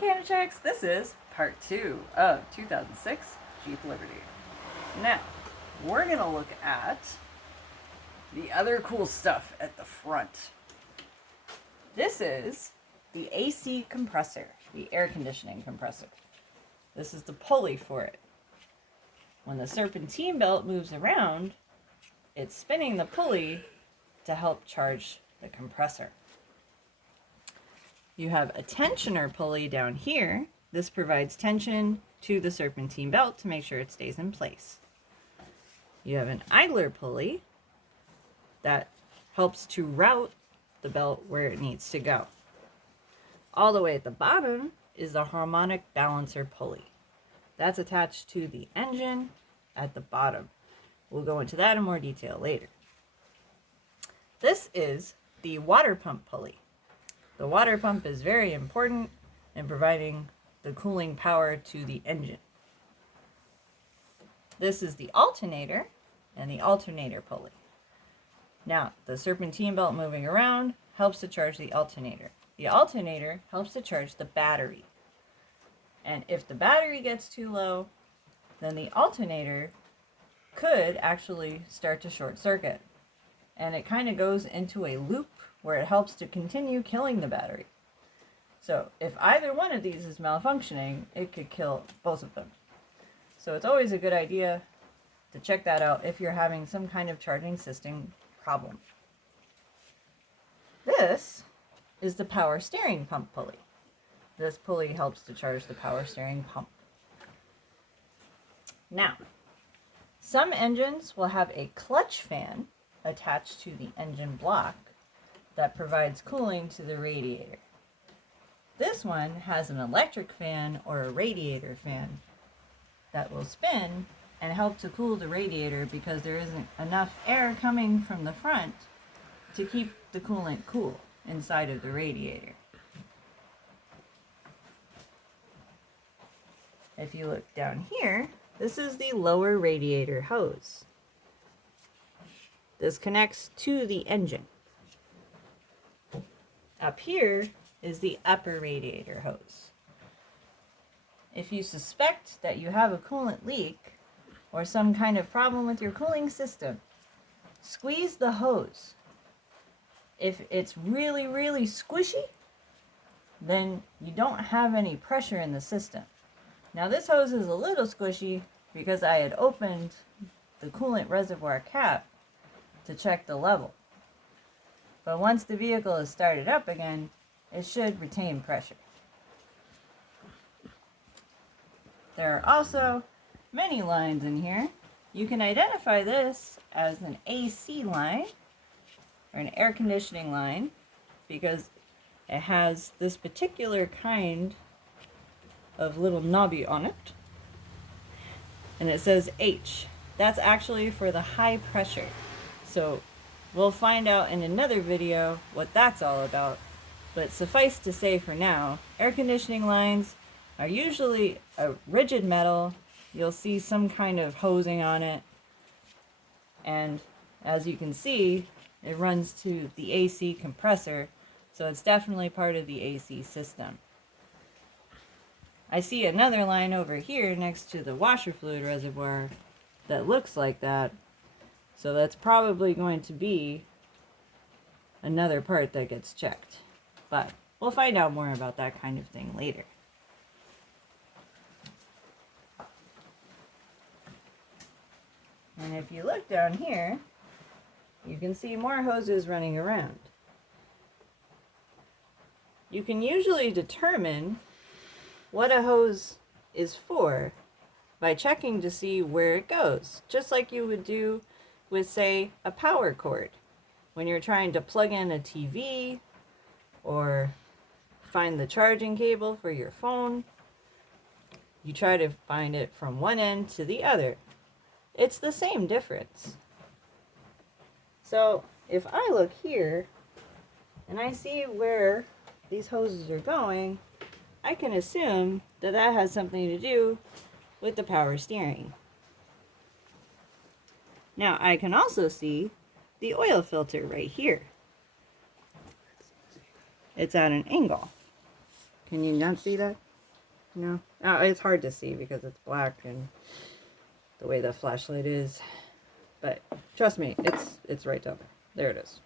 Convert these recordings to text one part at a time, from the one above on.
Mechanichex. This is part 2 of 2006 Jeep Liberty. Now, we're going to look at the other cool stuff at the front. This is the AC compressor, the air conditioning compressor. This is the pulley for it. When the serpentine belt moves around, it's spinning the pulley to help charge the compressor. You have a tensioner pulley down here. This provides tension to the serpentine belt to make sure it stays in place. You have an idler pulley that helps to route the belt where it needs to go. All the way at the bottom is the harmonic balancer pulley. That's attached to the engine at the bottom. We'll go into that in more detail later. This is the water pump pulley. The water pump is very important in providing the cooling power to the engine. This is the alternator and the alternator pulley. Now, the serpentine belt moving around helps to charge the alternator. The alternator helps to charge the battery. And if the battery gets too low, then the alternator could actually start to short circuit. And it kind of goes into a loop where it helps to continue killing the battery. So if either one of these is malfunctioning, it could kill both of them. So it's always a good idea to check that out if you're having some kind of charging system problem. This is the power steering pump pulley. This pulley helps to charge the power steering pump. Now, some engines will have a clutch fan attached to the engine block that provides cooling to the radiator. This one has an electric fan or a radiator fan that will spin and help to cool the radiator because there isn't enough air coming from the front to keep the coolant cool inside of the radiator. If you look down here, this is the lower radiator hose. This connects to the engine. Up here is the upper radiator hose. If you suspect that you have a coolant leak or some kind of problem with your cooling system, squeeze the hose. If it's really, really squishy, then you don't have any pressure in the system. Now this hose is a little squishy because I had opened the coolant reservoir cap to check the level. But once the vehicle is started up again, it should retain pressure. There are also many lines in here. You can identify this as an AC line or an air conditioning line because it has this particular kind of little knobby on it. And it says H. That's actually for the high pressure. So we'll find out in another video what that's all about. But suffice to say for now, air conditioning lines are usually a rigid metal. You'll see some kind of hosing on it. And as you can see, it runs to the AC compressor. So it's definitely part of the AC system. I see another line over here next to the washer fluid reservoir that looks like that. So that's probably going to be another part that gets checked. But we'll find out more about that kind of thing later. And if you look down here, you can see more hoses running around. You can usually determine what a hose is for by checking to see where it goes, just like you would do with, say, a power cord. When you're trying to plug in a TV or find the charging cable for your phone, you try to find it from one end to the other. It's the same difference. So if I look here and I see where these hoses are going, I can assume that that has something to do with the power steering. Now I can also see the oil filter right here. It's at an angle. Can you not see that? No, it's hard to see because it's black and the way the flashlight is. But trust me, it's right down there. There it is.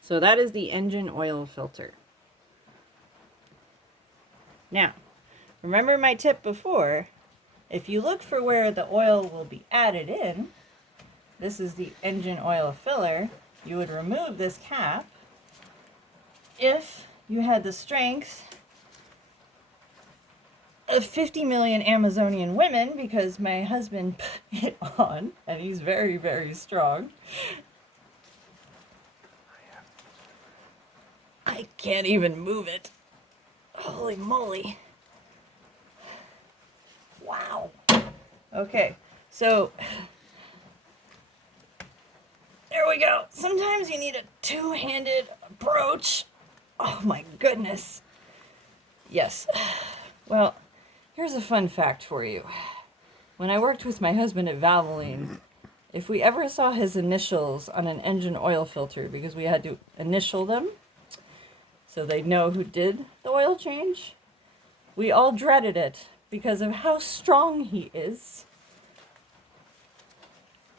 So that is the engine oil filter. Now, remember my tip before, if you look for where the oil will be added in, this is the engine oil filler, you would remove this cap if you had the strength of 50 million Amazonian women, because my husband put it on, and he's very, very strong. I can't even move it. Holy moly. Wow. Okay, so there we go. Sometimes you need a two-handed approach. Oh my goodness. Yes. Well, here's a fun fact for you. When I worked with my husband at Valvoline, if we ever saw his initials on an engine oil filter, because we had to initial them so they'd know who did the oil change, we all dreaded it because of how strong he is.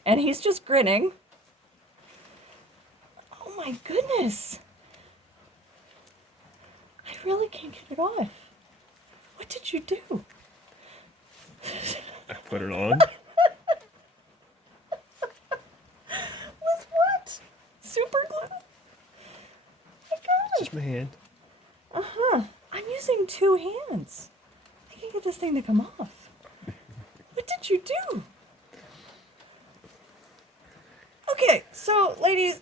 And he's just grinning. Oh my goodness. I really can't get it off. What did you do? I put it on. With what? Super glue? My God. Just my hand. Uh-huh. I'm using two hands. I can't get this thing to come off. What did you do? Okay, so ladies,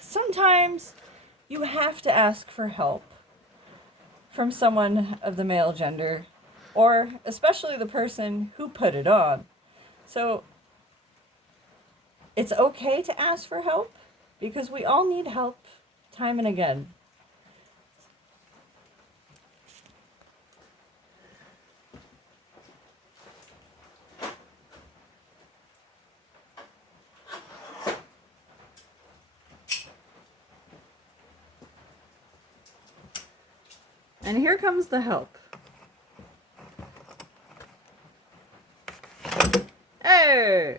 sometimes you have to ask for help from someone of the male gender, or especially the person who put it on. So it's okay to ask for help because we all need help time and again. And here comes the help. Hey!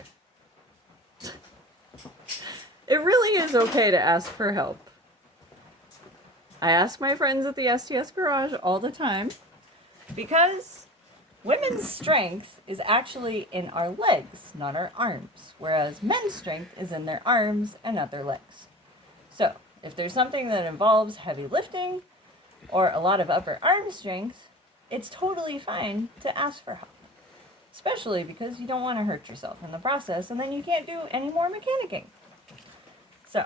It really is okay to ask for help. I ask my friends at the STS Garage all the time because women's strength is actually in our legs, not our arms, whereas men's strength is in their arms and not their legs. So, if there's something that involves heavy lifting or a lot of upper arm strength, it's totally fine to ask for help. Especially because you don't want to hurt yourself in the process and then you can't do any more mechanicking. So,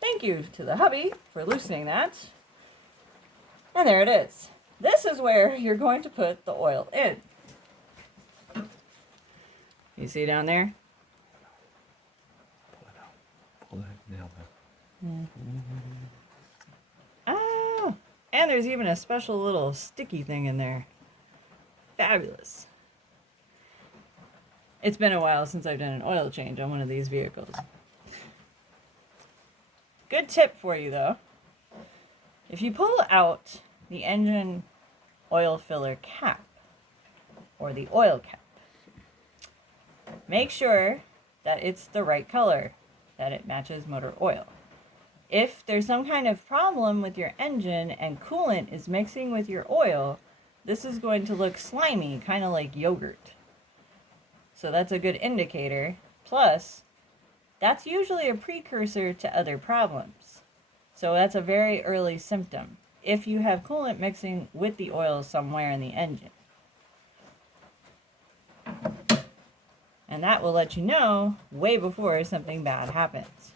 thank you to the hubby for loosening that. And there it is. This is where you're going to put the oil in. You see down there? Pull it out. Pull that nail out. Oh, and there's even a special little sticky thing in there. Fabulous. It's been a while since I've done an oil change on one of these vehicles. Good tip for you though. If you pull out the engine oil filler cap, or the oil cap, make sure that it's the right color, that it matches motor oil. If there's some kind of problem with your engine and coolant is mixing with your oil, this is going to look slimy, kind of like yogurt. So that's a good indicator. Plus, that's usually a precursor to other problems. So that's a very early symptom if you have coolant mixing with the oil somewhere in the engine. And that will let you know way before something bad happens.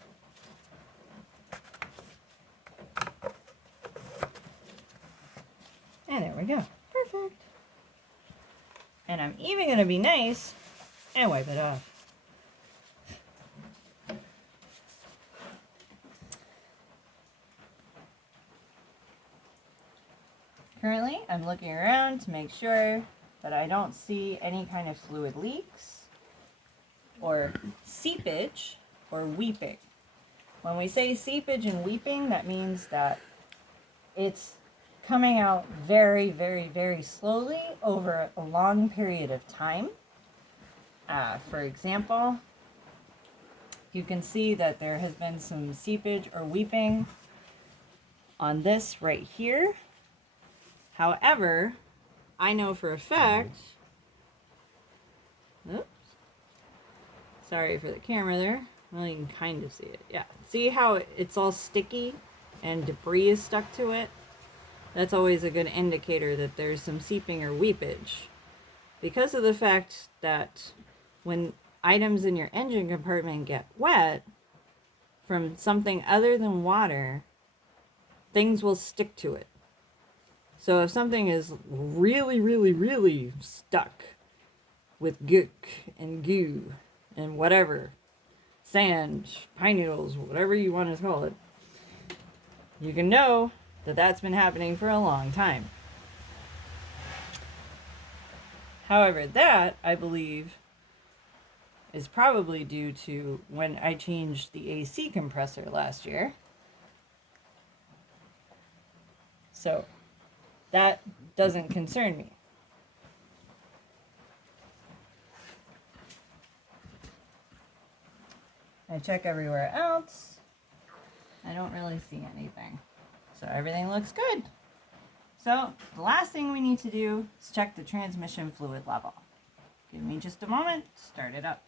And there we go. Perfect. And I'm even going to be nice and wipe it off. Currently, I'm looking around to make sure that I don't see any kind of fluid leaks or seepage or weeping. When we say seepage and weeping, that means that it's coming out very, very, very slowly over a long period of time. For example, you can see that there has been some seepage or weeping on this right here. However, I know for a fact, oops, sorry for the camera there. Well, you can kind of see it. Yeah, see how it's all sticky and debris is stuck to it? That's always a good indicator that there's some seeping or weepage. Because of the fact that when items in your engine compartment get wet from something other than water, things will stick to it. So if something is really, really, really stuck with gook and goo and whatever, sand, pine needles, whatever you want to call it, you can know that that's been happening for a long time. However, that, I believe, is probably due to when I changed the AC compressor last year. So that doesn't concern me. I check everywhere else. I don't really see anything. So everything looks good. So the last thing we need to do is check the transmission fluid level. Give me just a moment to start it up.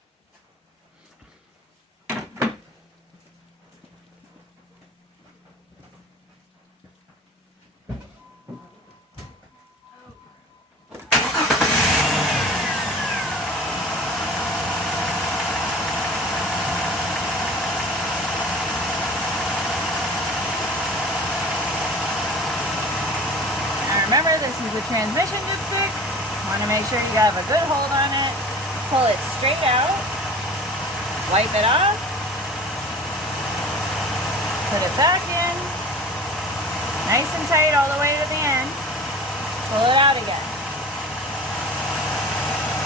Remember, this is a transmission dipstick. Want to make sure you have a good hold on it. Pull it straight out. Wipe it off. Put it back in. Nice and tight all the way to the end. Pull it out again.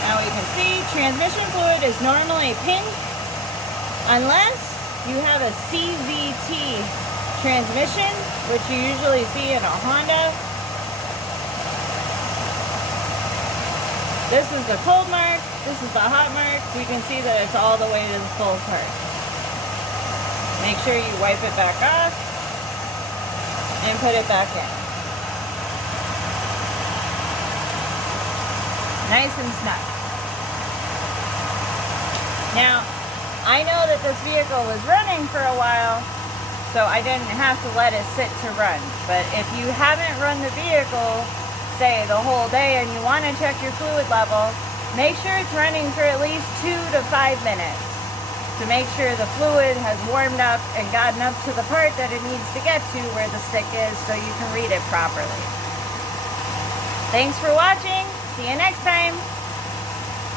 Now we can see transmission fluid is normally pink unless you have a CVT transmission, which you usually see in a Honda. This is the cold mark, this is the hot mark. You can see that it's all the way to the full part. Make sure you wipe it back off and put it back in. Nice and snug. Now, I know that this vehicle was running for a while, so I didn't have to let it sit to run. But if you haven't run the vehicle, say the whole day, and you want to check your fluid level, make sure it's running for at least 2 to 5 minutes to make sure the fluid has warmed up and gotten up to the part that it needs to get to where the stick is so you can read it properly. Thanks for watching. See you next time.